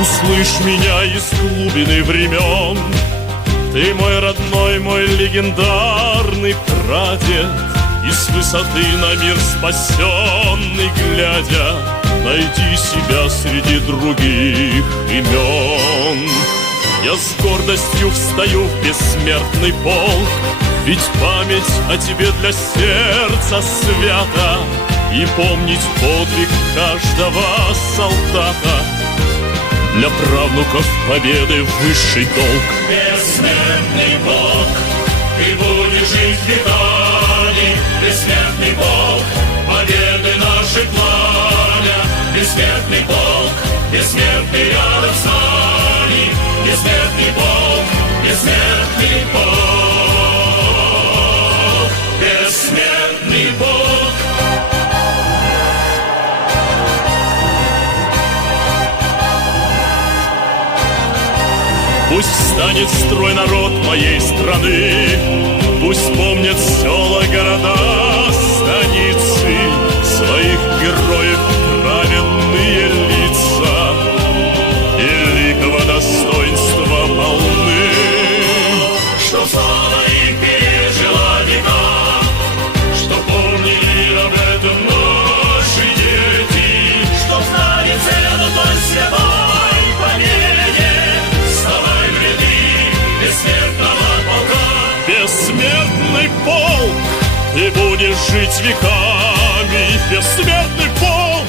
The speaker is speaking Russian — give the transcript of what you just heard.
Услышь меня из глубины времен. Ты мой родной, мой легендарный прадед, и с высоты на мир спасенный глядя, найди себя среди других имен. Я с гордостью встаю в бессмертный полк, ведь память о тебе для сердца свята, и помнить подвиг каждого солдата для правнуков победы высший долг. Бессмертный Бог, ты будешь жить веками. Бессмертный Бог, победы нашей пламя. Бессмертный Бог, бессмертный рядом с нами. Бессмертный Бог, бессмертный Бог, бессмертный Бог. Пусть встанет в строй народ моей страны, пусть помнят села, города, станицы, своих героев праведные лица великого достоинства полны. Что слава их пережила века, что помнили об этом наши дети, что знали цену той святой победе. Вставай в ряды бессмертного полка. Бессмертный полк, ты будешь жить веками. Бессмертный полк,